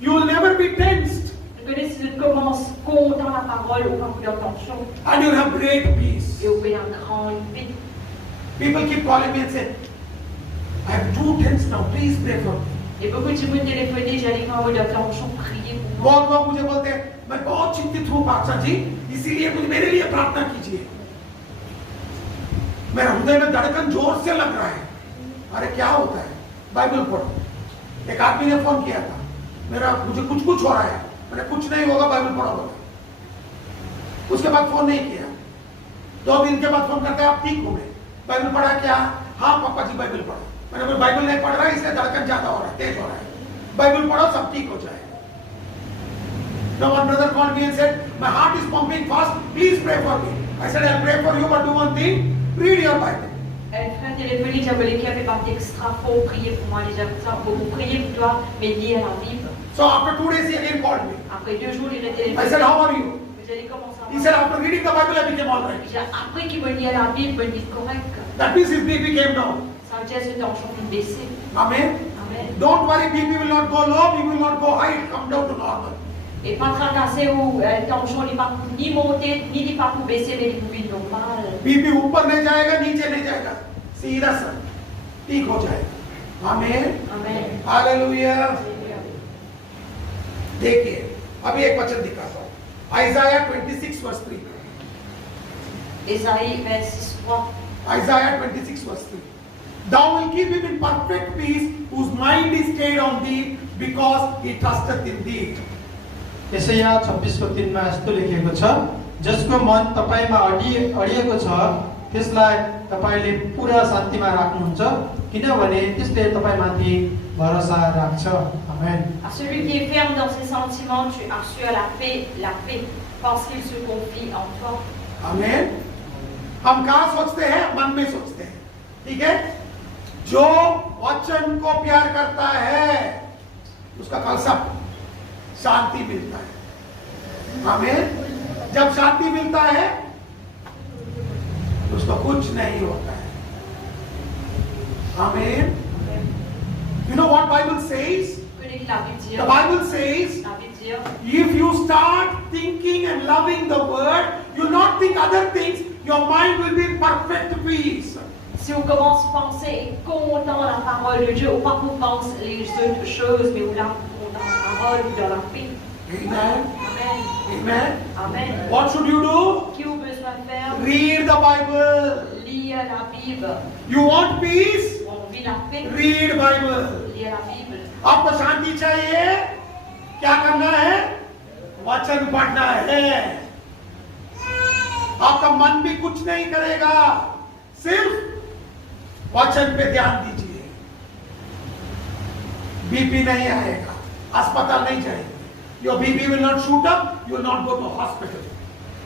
you will never be tensed, si tu commences content la parole au camp de tension, and you'll have great peace. et au pays en grande paix. People keep calling me and say, I am too tense now, please pray for me. Et beaucoup de gens me téléphonaient, j'allais quand de tension, prier pour moi. बहुत लोग मुझे बोलते हैं, मैं बहुत चिंतित हूँ बादशाह जी, इसीलिए मुझे मेरे लिए प्रार्थना कीजिए। मेरा हृदय में धड़कन जोर से लग रहा है। अरे क्या होता है? बाइबल पढ़ो। एक आदमी ने फोन किया था, मुझे कुछ हो रहा है। मैंने कुछ नहीं होगा, बाइबल पढ़ो बोला। उसके बाद फोन नहीं किया। 2 दिन के बाद फोन करते हैं, आप ठीक हो गए? बाइबल पढ़ा क्या? हाँ पापा जी बाइबल पढ़ो। मैंने बाइबल नहीं पढ़ रहा है, इसलिए धड़कन ज्यादा हो रहा है, तेज हो रहा है। बाइबल पढ़ो, सब ठीक हो जाएगा। Now one brother called me and said, my heart is pumping fast, please pray for me. I said, I'll pray for you, but do one thing, read your Bible. Un frère téléphoné, j'avais qui avait parti extra fort, prier pour moi, déjà beaucoup prier pour toi, mais lire la Bible. So after 2 days he again called me. Après 2 jours, il a I téléphoné. said, how are you? J'ai dit comment ça He va? said, after reading the Bible, I became all right. Après qu'il me lit la Bible, il me dit correct. That means his BP came down. Ça veut dire que c'est tension qui baissé. Amen. Amen. Don't worry, BP will not go low, BP will not go high, it will come down to normal. Et pas tracasser ou tension n'est pas pour ni monter, ni n'est pas pour baisser, mais pour vivre normal. BP ऊपर नहीं जाएगा, नीचे नहीं जाएगा, सीधा सा ठीक हो जाएगा। आमीन। Amen. हालेलुया। देखिए, अभी एक वचन दिखाता हूँ। Isaiah 26 verse 3. Ésaïe 26:3. Isaiah 26 verse 3. Thou will keep him in perfect peace, whose mind is stayed on thee, because he trusteth in thee. यसैया 26:3 मा यस्तो लेखिएको छ, जसको मन तपाईमा अडिएको छ त्यसलाई तपाईले पूरा शान्तिमा राख्नुहुन्छ, किनभने त्यसले तपाईमाथि भरोसा राख्छ। आमेन। À celui qui est ferme dans ses sentiments, tu assures la paix, parce qu'il se confie en toi. आमीन। हम कहाँ सोचते हैं? मन में सोचते हैं। ठीक है? जो वचन को प्यार करता है, उसका कल सब शांति मिलता है। आमीन। जब शांति मिलता है तो उसको कुछ नहीं होता है। आमीन। You know what Bible says? The Bible says, if you start thinking and loving the word, you will not think other things, your mind will be in perfect peace. Si on commence à penser et content la parole de Dieu, ou pas qu'on pense les autres choses, mais on la content la parole ou dans la paix. Amen. Amen. Amen. Amen. What should you do? Qui a besoin de faire? Read the Bible. Lire la Bible. You want peace? On vit la paix. Read Bible. Lire la Bible. आपको शांति चाहिए? क्या करना है? वचन पढ़ना है। आपका मन भी कुछ नहीं करेगा, सिर्फ वचन पे ध्यान दीजिए। बीपी नहीं आएगा, अस्पताल नहीं जाएंगे। Your BP will not shoot up, you will not go to hospital.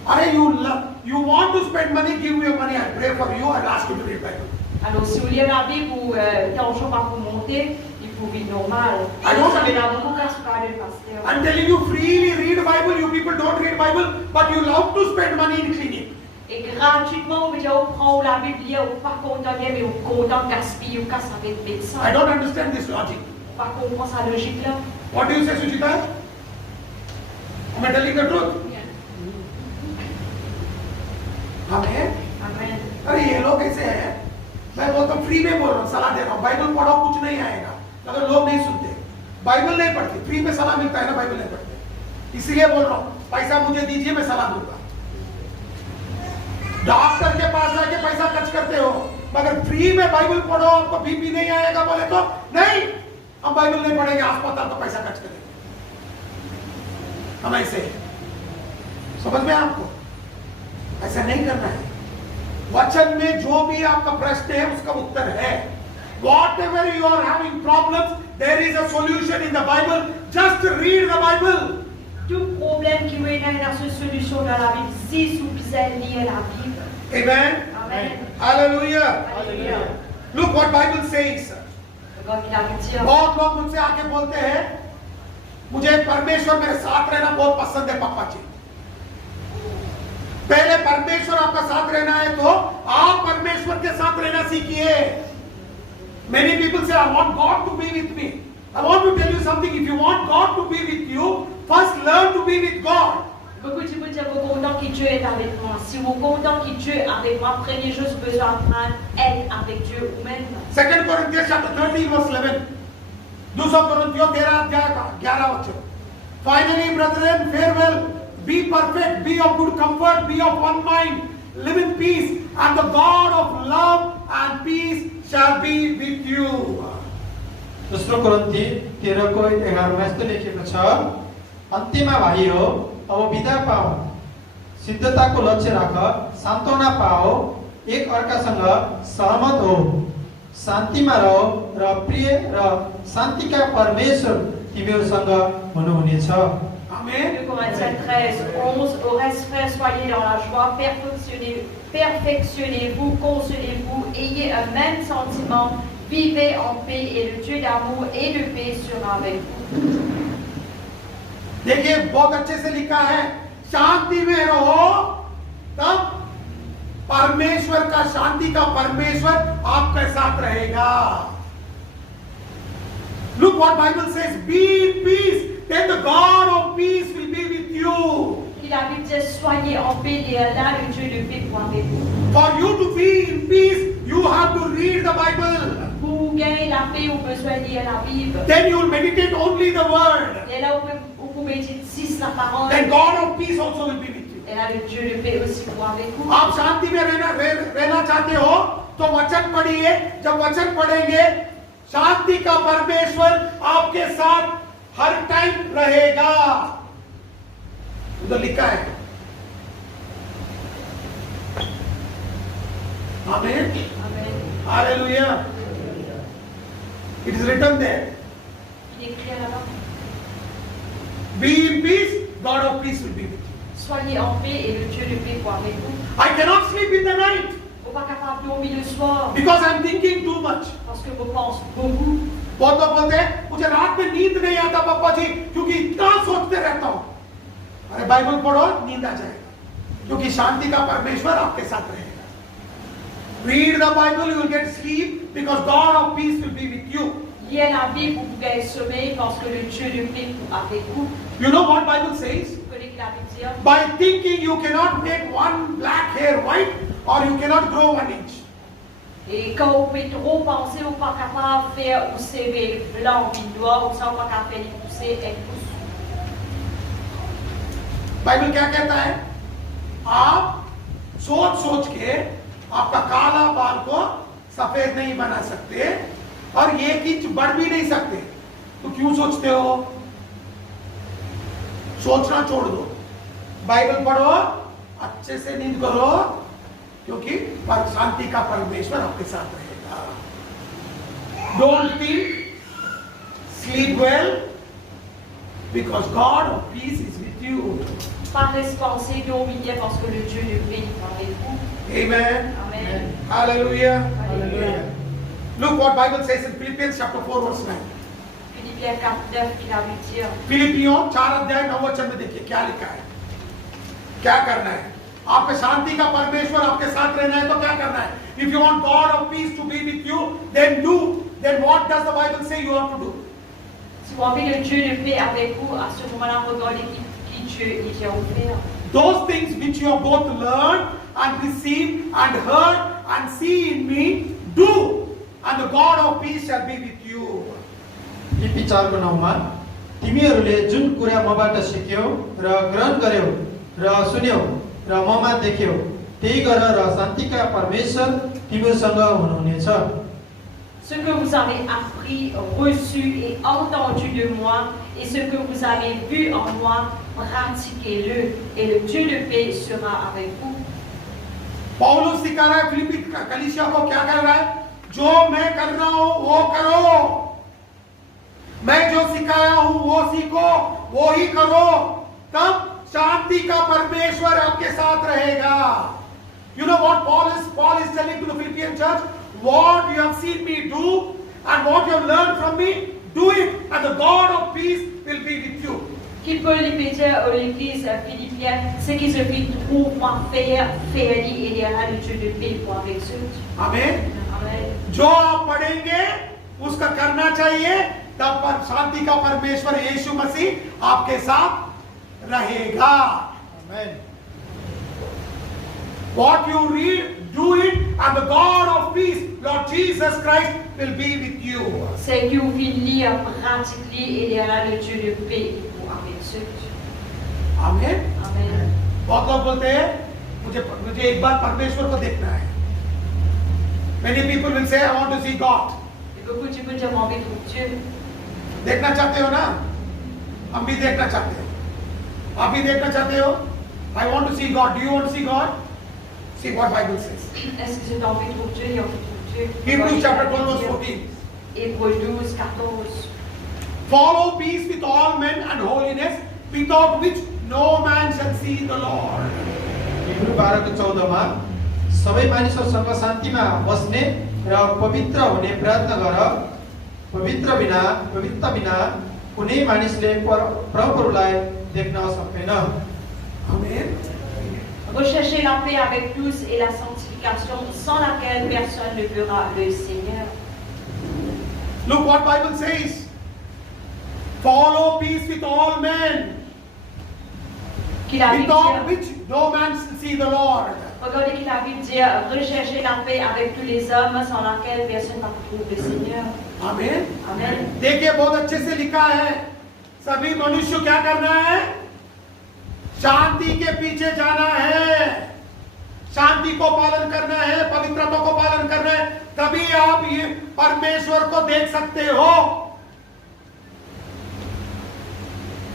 अरे you want to spend money, give me your money, I pray for you, I'll ask you to read Bible. Alors, si vous lisez la Bible ou l'argent va vous monter, il faut vivre normal. I don't- Ça veut dire beaucoup qu'à se parler, pasteur. I'm telling you, freely read Bible. You people don't read Bible, but you love to spend money in clinic. Et gratuitement, on veut dire, on prend la Bible, on pas content, mais on content gaspiller, on casse avec le médecin. I don't understand this logic. On pas comprendre sa logique là. What do you say, Suchita? Am I telling the truth? Amen. Amen. अरे ये लोग ऐसे हैं, मैं बोलता हूँ फ्री में बोल रहा हूँ, सलाह दे रहा हूँ। बाइबल पढ़ो, कुछ नहीं आएगा। अगर लोग नहीं सुनते, बाइबल नहीं पढ़ते, फ्री में सलाह मिलता है ना, बाइबल नहीं पढ़ते। इसीलिए बोल रहा हूँ, पैसा मुझे दीजिए, मैं सलाह दूंगा। डॉक्टर के पास जाके पैसा खर्च करते हो, मगर फ्री में बाइबल पढ़ो, आपको बीपी नहीं आएगा बोले तो नहीं, हम बाइबल नहीं पढ़ेंगे, अस्पताल तो पैसा खर्च करेंगे। हम ऐसे समझ में आपको ऐसा नहीं करना है। वचन में जो भी आपका प्रश्न है उसका उत्तर है। Whatever you are having problems, there is a solution in the Bible. Just read the Bible. Tout problème qui est dans cette solution dans la Bible, si vous pouvez lire la Bible. Amen. Amen. Hallelujah. Alléluia. Look what Bible says. Regarde qu'il a dit. बहुत लोग मुझसे आके बोलते हैं, मुझे परमेश्वर मेरे साथ रहना बहुत पसंद है पापा जी। पहले परमेश्वर आपका साथ रहना है तो आप परमेश्वर के साथ रहना सीखिए। Many people say, I want God to be with me. I want to tell you something. If you want God to be with you, first learn to be with God. Beaucoup de gens disent, vous êtes content que Dieu est avec moi. Si vous êtes content que Dieu est avec moi, première chose, vous besoin d'apprendre à être avec Dieu vous-même. 2 Corinthians chapter 13 verse 11. 2 Corinthians 13 अध्याय 11 वचन. Finally, brethren, farewell. Be perfect, be of good comfort, be of one mind, live in peace, and the God of love and peace shall be with you. दोस्रो कोरिन्थी 13 को 11 में यस्तो लेखेको छ, अन्त्यमा भाइयो अब बिदा पाओ, सिद्धताको लक्ष्य राख, सान्त्वना पाओ, एक अर्कासँग सहमत हो, शान्तिमा रहो र प्रिय र शान्तिका परमेश्वर तिमीहरूसँग हुनुहुनेछ। Amen. 2 Corinthiens 13, 11. Au reste, frères, soyez dans la joie, perfectionnez-vous, consolez-vous, ayez un même sentiment, vivez en paix et le Dieu d'amour et de paix sera avec vous. देखिए बहुत अच्छे से लिखा है, शांति में रहो, तब परमेश्वर का, शांति का परमेश्वर आपके साथ रहेगा। Look what Bible says, be in peace, then the God of peace will be with you. Il a dit, soyez en paix et là, le Dieu de paix pour avec vous. For you to be in peace, you have to read the Bible. Pour gagner la paix, vous avez besoin de lire la Bible. Then you will meditate only the word. Et là, vous pouvez méditer 6 la parole. Then God of peace also will be with you. Et là, le Dieu de paix aussi pour avec vous. आप शांति में रहना चाहते हो तो वचन पढ़िए। जब वचन पढ़ेंगे, शांति का परमेश्वर आपके साथ हर टाइम रहेगा। उधर लिखा है। आमीन। Amen. Hallelujah. It is written there. Il est écrit là-bas. Be in peace, God of peace will be with you. Soyez en paix et le Dieu de paix pour avec vous. I cannot sleep in the night Vous n'êtes pas capable de dormir le soir because I am thinking too much. parce que vous pensez beaucoup. बहुत लोग बोलते हैं मुझे रात में नींद नहीं आता पापा जी, क्योंकि इतना सोचते रहता हूं। अरे बाइबल पढ़ो, नींद आ जाएगा, क्योंकि शांति का परमेश्वर आपके साथ रहेगा। Read the Bible, you will get sleep because God of peace will be with you. Lisez la Bible pour vous gagner sommeil parce que le Dieu de paix pour avec vous. You know what Bible says? Vous connaissez la Bible dire? By thinking you cannot make one black hair white or you cannot grow 1 inch. Et quand vous pouvez trop penser, vous n'êtes pas capable de faire ou CV blanc ou noir, ou ça, vous n'êtes pas capable de faire pousser et pousse. Bible क्या कहता है? आप सोच सोच के आपका काला बाल को सफेद नहीं बना सकते और 1 इंच बढ़ भी नहीं सकते, तो क्यों सोचते हो? सोचना छोड़ दो, बाइबल पढ़ो, अच्छे से नींद करो, क्योंकि शांति का परमेश्वर आपके साथ रहेगा। Don't think, sleep well, because God of peace is with you. Pas laisse penser, dormir bien parce que le Dieu de paix est avec vous. Amen. Amen. Hallelujah. Alléluia. Look what Bible says in Philippians chapter 4 verse 9. Philippiens 4:9 qu'il a vu dire. फिलिपियों 4 अध्याय 9 वचन में देखिए क्या लिखा है, क्या करना है। आपके शांति का परमेश्वर आपके साथ रहना है तो क्या करना है? If you want God of peace to be with you, then what does the Bible say you have to do? Si vous avez le Dieu de paix avec vous, à ce moment-là, regardez qui Dieu il vient vous faire. Those things which you have both learned and received and heard and see in me, do, and the God of peace shall be with you. फिलिप्पी 4:9 तिमीहरूले जुन कुरा मबाट सिक्यौ र ग्रहण गर्यौ र सुन्यौ र ममा देख्यौ त्यही गर र शान्तिका परमेश्वर तिमीसँग हुनुहुनेछ। Ce que vous avez appris, reçu et entendu de moi, et ce que vous avez vu en moi, pratiquez-le, et le Dieu de paix sera avec vous. पौलुस सिखा रहा है फिलिप्पी कलीसिया को, क्या कर रहा है? जो मैं कर रहा हूं वो करो, मैं जो सिखाया हूं वो सीखो, वो ही करो, तब शांति का परमेश्वर आपके साथ रहेगा। You know what Paul is telling to the Philippian church? What you have seen me do and what you have learned from me, do it, and the God of peace will be with you. Qu'il peut lui dire à l'église philippienne, ce qui se fait trouve moi faire, faire-y, et il y aura le Dieu de paix pour avec ceux. Amen. Amen. जो आप पढ़ेंगे उसका करना चाहिए, तब पर शांति का परमेश्वर यीशु मसीह आपके साथ रहेगा। Amen. What you read, do it, and the God of peace, Lord Jesus Christ, will be with you. C'est que vous lire, pratiquer, et il y aura le Dieu de paix pour avec ceux. Amen. Amen. बहुत लोग बोलते हैं मुझे एक बार परमेश्वर को देखना है। Many people will say, I want to see God. Et beaucoup de gens ont envie de voir Dieu. देखना चाहते हो ना? हम भी देखना चाहते हैं, आप भी देखना चाहते हो? I want to see God. Do you want to see God? See what Bible says. Est-ce que j'ai envie de voir Dieu? Il y a envie de voir Dieu. Hebrews chapter 12 verse 14. Hébreux 12, 14. Follow peace with all men and holiness, without which no man shall see the Lord. Hebrew 12:14 सबै मानिसहरूसँग शान्तिमा बस्ने र पवित्र हुने प्रयत्न गर, पवित्र बिना कुनै मानिसले प्रभुलाई देख्न सक्दैन। Amen. Recherchez la paix avec tous et la sanctification sans laquelle personne ne verra le Seigneur. Look what Bible says. Follow peace with all men, Qu'il a vu without dire, which no man shall see the Lord. regardez qu'il a vu dire, recherchez la paix avec tous les hommes sans laquelle personne ne retrouve le Seigneur. Amen. Amen. देखिए बहुत अच्छे से लिखा है, सभी मनुष्य क्या करना है? शांति के पीछे जाना है, शांति को पालन करना है, पवित्रता को पालन करना है, तभी आप ये परमेश्वर को देख सकते हो।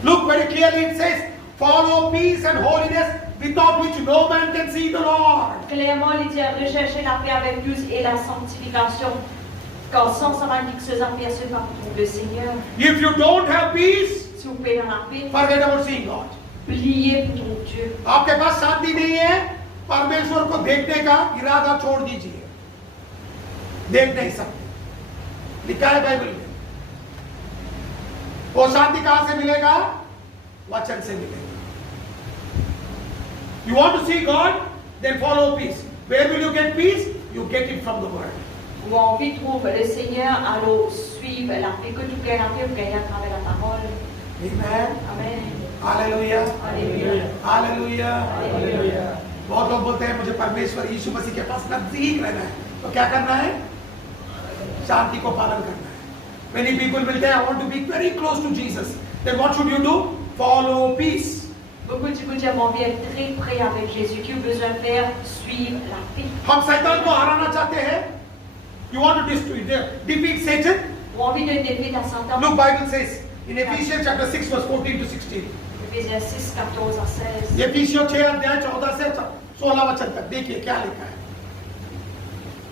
Look very clearly it says, follow peace and holiness, without which no man can see the Lord. Clairement, il dit, recherchez la paix avec tous et la sanctification, car sans ça va dire que ces personnes ne retrouvent le Seigneur. If you don't have peace, Si vous paix dans la paix, forget about seeing God. pliez pour trouver Dieu. आपके पास शांति नहीं है, परमेश्वर को देखने का इरादा छोड़ दीजिए, देख नहीं सकते। लिखा है बाइबल में। वो शांति कहां से मिलेगा? वचन से मिलेगा। You want to see God? Then follow peace. Where will you get peace? You get it from the word. Ou envie de trouver le Seigneur, alors suivre la paix que tu gagnes à travers la parole. Amen. Amen. Hallelujah. Alléluia. Hallelujah. Alléluia. बहुत लोग बोलते हैं मुझे परमेश्वर यीशु मसीह के पास नजदीक रहना है, तो क्या करना है? शांति को पालन करना है। Many people will say I want to be very close to Jesus. Then what should you do? Follow peace. Beaucoup de vous ont envie d'être très près avec Jésus, qui ont besoin de faire suivre la paix. हम शैतान को हराना चाहते हैं. You want to defeat Satan? Ou envie de défier à Satan. Look, Bible says in Ephesians chapter 6 verse 14 to 16. Éphésiens 6, 14 à 16. एफिसियों 6 अध्याय 14 से 16 वचन तक देखिए क्या लिखा है.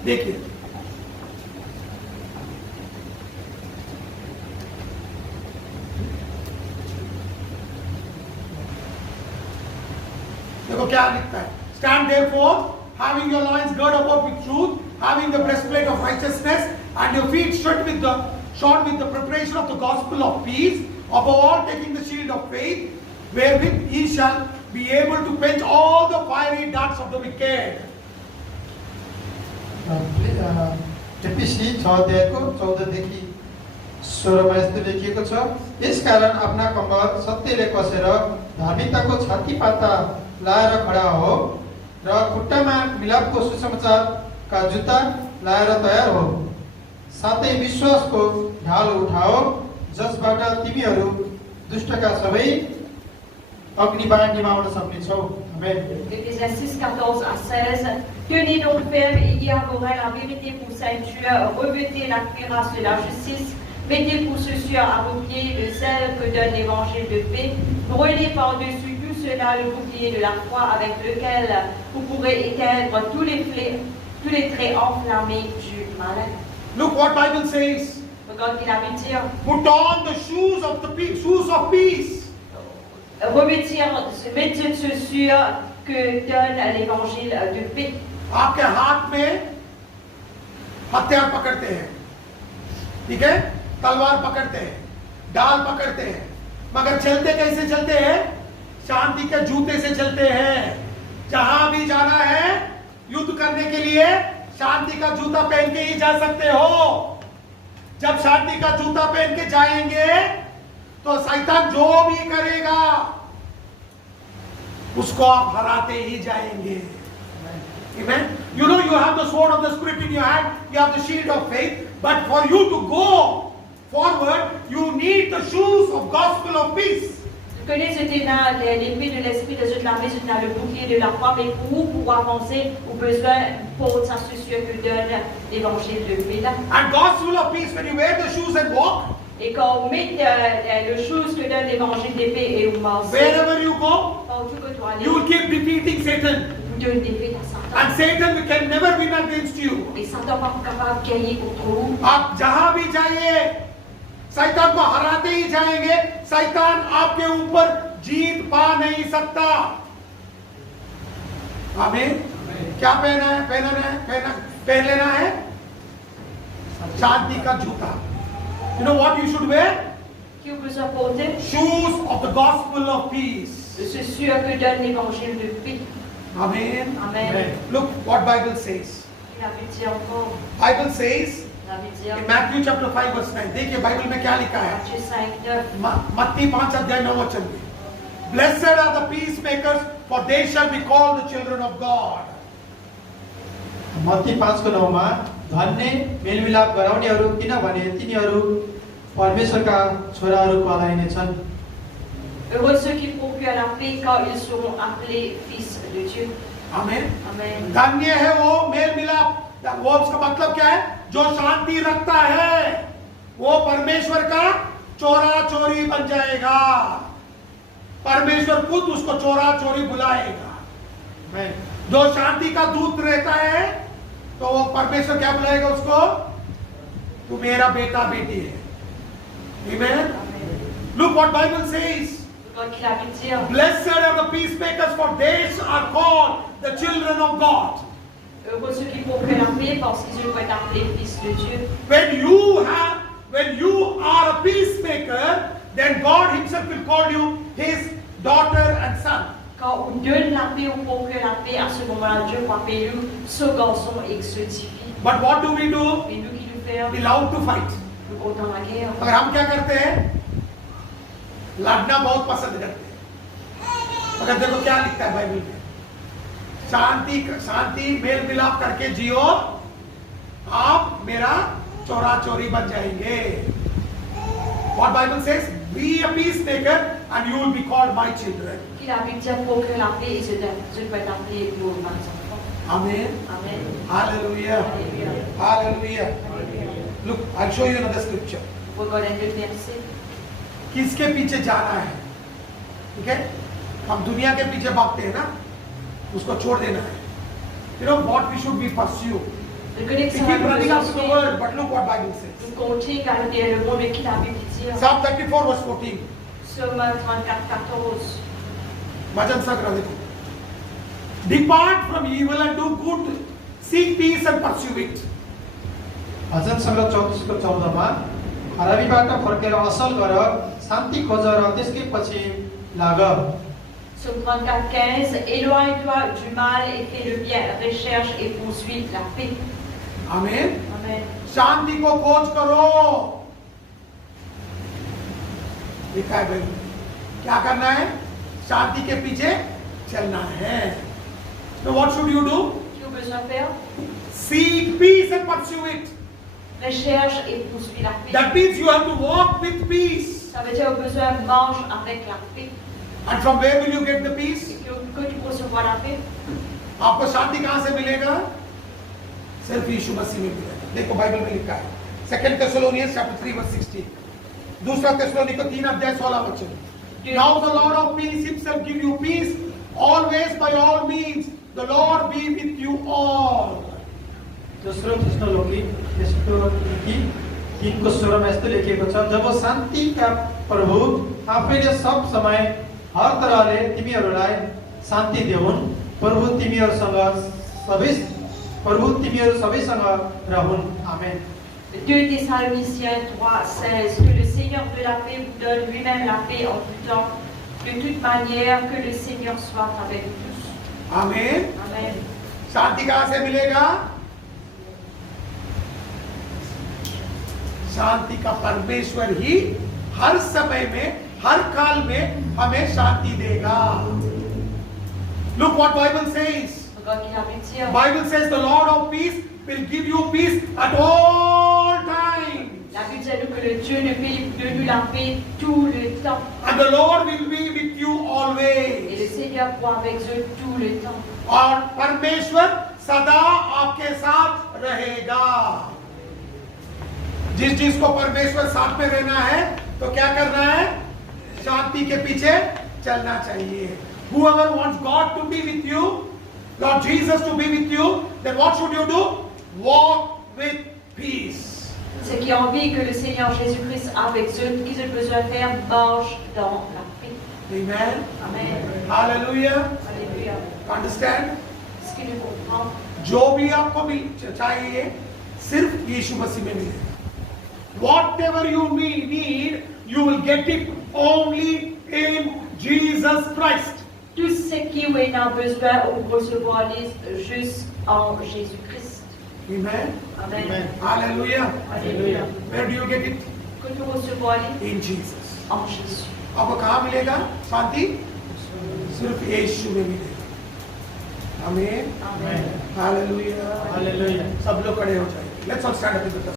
देखिए. देखो क्या लिखता है. Stand therefore, having your loins girt about with truth, having the breastplate of righteousness, and your feet shod with the preparation of the gospel of peace. Above all, taking the shield of faith, wherewith ye shall be able to quench all the fiery darts of the wicked. एपिसी 6 अध्यायको 14 देखि 16 मा यस्तो लेखिएको छ, यसकारण आफ्ना कम्मर सत्यले कसेर धार्मिकताको छातीपाता लाएर खडा हो र खुट्टामा मिलापको सुसमाचारका जुत्ता लाएर तयार हो, साथै विश्वासको ढाल उठाओ जसबाट तिमीहरू दुष्टका सबै अग्निबाण निभाउन सक्नेछौ. आमेन. Éphésiens 6, 14 à 16. Tenez donc ferme et ayez arboré la vérité pour ceinture, revêtez la cuirasse de la justice, mettez pour ceux à vos pieds le sel que donne l'évangile de paix, brûlez par-dessus tout cela le bouclier de la foi avec lequel vous pourrez éteindre tous les traits enflammés du malin. Look what Bible says. Regarde qu'il a pu dire. Put on the shoes of peace. Revêtir, mettre cette chaussure que donne l'évangile de paix. आपके हाथ में हथियार पकड़ते हैं, ठीक है, तलवार पकड़ते हैं, डाल पकड़ते हैं, मगर चलते कैसे चलते हैं? शांति के जूते से चलते हैं. जहां भी जाना है युद्ध करने के लिए शांति का जूता पहन के ही जा सकते हो. जब शांति का जूता पहन के जाएंगे तो शैतान जो भी करेगा उसको आप हराते ही जाएंगे. Amen. You know, you have the sword of the Spirit in your hand, you have the shield of faith, but for you to go forward, you need the shoes of gospel of peace. Vous connaissez l'épée de l'esprit de l'armée, le bouclier de la foi, mais pour avancer, vous avez besoin pour sa chaussure que donne l'évangile de paix. And gospel of peace, when you wear the shoes and walk, et quand on met le chose que donne l'évangile de paix et vous marchez, wherever you go, you will keep defeating Satan. And Satan can never win against you. Et Satan pas capable de gagner contre vous. आप जहां भी जाइए शैतान को हराते ही जाएंगे. शैतान आपके ऊपर जीत पा नहीं सकता. आमीन. क्या पहना है? पहन लेना है शांति का जूता. You know what you should wear? Qui vous besoin porter? Shoes of the gospel of peace. C'est sûr que donne l'évangile de paix. Amen. Amen. Look what Bible says. Il a dit encore. Bible says Il a dit in Matthew chapter 5 verse 9. देखिए बाइबल में क्या लिखा है. Matthieu 5, 9. मत्ती 5 अध्याय 9 वचन में. Blessed are the peacemakers, for they shall be called the children of God. मत्ती 5 को 9 मा धन्य मेलमिलाप गराउनेहरू किनभने तिनीहरू परमेश्वरका छोराहरू कहलाइनेछन्. Heureux ceux qui procurent la paix quand ils seront appelés fils de Dieu. आमीन. Amen. धन्य है वो मेल मिलाप. वो उसका मतलब क्या है? जो शांति रखता है वो परमेश्वर का चोरा चोरी बन जाएगा. परमेश्वर खुद उसको चोरा चोरी बुलाएगा. जो शांति का दूत रहता है तो वो परमेश्वर क्या बुलाएगा उसको? तू मेरा बेटा बेटी है. Amen. Look what Bible says. Blessed are the peacemakers, for they are called the children of God. Heureux ceux qui procurent la paix parce qu'ils vont être appelés fils de Dieu. When you are a peacemaker, then God Himself will call you His daughter and son. Quand on donne la paix, on procure la paix, à ce moment-là, Dieu va appeler nous ce garçon et ce fille. But what do we do? Mais nous qui nous faisons? We love to fight. Nous comptons la guerre. अगर हम क्या करते हैं? लड़ना बहुत पसंद करते हैं. मगर देखो क्या लिखता है बाइबल में. शांति मेल मिलाप करके जियो, आप मेरा चोरा चोरी बन जाएंगे. What Bible says, be a peacemaker, and you will be called my children. Qu'il a pu dire procure la paix et je peux être appelé vos enfants. Amen. Amen. Hallelujah. Alléluia. Hallelujah. Alléluia. Look, I'll show you another scripture. Regardez le verset. किसके पीछे जाना है? ठीक है? हम दुनिया के पीछे भागते हैं ना, उसको छोड़ देना है. You know what we should be pursue. Je connais que We ça keep va running nous after the sortir. world, but look what Bible says. Nous comptons garder le monde, mais qu'il a pu dire. Psalm 34 verse 14. Psaume 34, 14. वचन संग्रह देखो. Depart from evil and do good. Seek peace and pursue it. भजन सङ्ग्रह 34 को 14 मा खराबीबाट फर्केर असल गर, शान्ति खोज र त्यसकै पछि लाग. Psaume 34, 15. Éloigne-toi du mal et fais le bien. Recherche et poursuis la paix. Amen. Amen. शांति को खोज करो. लिखा है भाई, क्या करना है? शांति के पीछे चलना है. So what should you do? Tu as besoin de faire? Seek peace and pursue it. Recherche et poursuis la paix. That means you have to walk with peace. Ça veut dire au besoin marche avec la paix. And from where will you get the peace? Et que tu peux recevoir la paix. आपको शांति कहां से मिलेगा? सिर्फ यीशु मसीह में मिलेगा. देखो बाइबल में लिखा है 2 Thessalonians chapter 3 verse 16. दूसरा तेसलोनिक 3 अध्याय 16 वचन. Now the Lord of peace himself give you peace always by all means. The Lord be with you all. दोस्रो तेसलोनिकी 3को 16 मा यस्तो लेखिएको छ, जब शान्तिका प्रभु आफैले सब समय हर तरहले तिमीहरूलाई शान्ति देऊन्. प्रभु तिमीहरू सबैसँग रहून्. आमेन. 2 Thessaloniciens 3, 16. Que le Seigneur de la paix vous donne lui-même la paix en tout temps. De toute manière, que le Seigneur soit avec tous. आमीन. Amen. शांति कहां से मिलेगा? शांति का परमेश्वर ही हर समय में, हर काल में हमें शांति देगा. Look what Bible says. Regarde qu'il a pu dire. Bible says the Lord of peace will give you peace at all times. La Bible dit que le Dieu de paix donne la paix tout le temps. And the Lord will be with you Et le always. Seigneur pourra avec eux tout le temps. और परमेश्वर सदा आपके साथ रहेगा. जिस चीज को परमेश्वर साथ में रहना है तो क्या करना है? शांति के पीछे चलना चाहिए. Whoever wants God to be with you, Lord Jesus to be with you, then what should you do? Walk with peace. Ceux qui ont envie que le Seigneur Jésus-Christ avec eux, qu'ils ont besoin de faire, marche dans la paix. Amen. Amen. Hallelujah. Alléluia. Understand? Est-ce qu'il nous comprend? जो भी आपको भी चाहिए सिर्फ यीशु मसीह में मिलेगा. Whatever you need, you will get it only in Jesus Christ. Tout ce qui vous a besoin, on peut recevoir juste en Jésus-Christ. Amen. Amen. Amen. Hallelujah. Alléluia. Where do you get it? Que nous recevons In Jesus. en Jésus. आपको कहाँ मिलेगा शांति? सिर्फ यीशु में मिलेगा. आमीन. Amen. Hallelujah. हालेलुया. सब लोग खड़े हो जाएंगे. Let's all stand up in the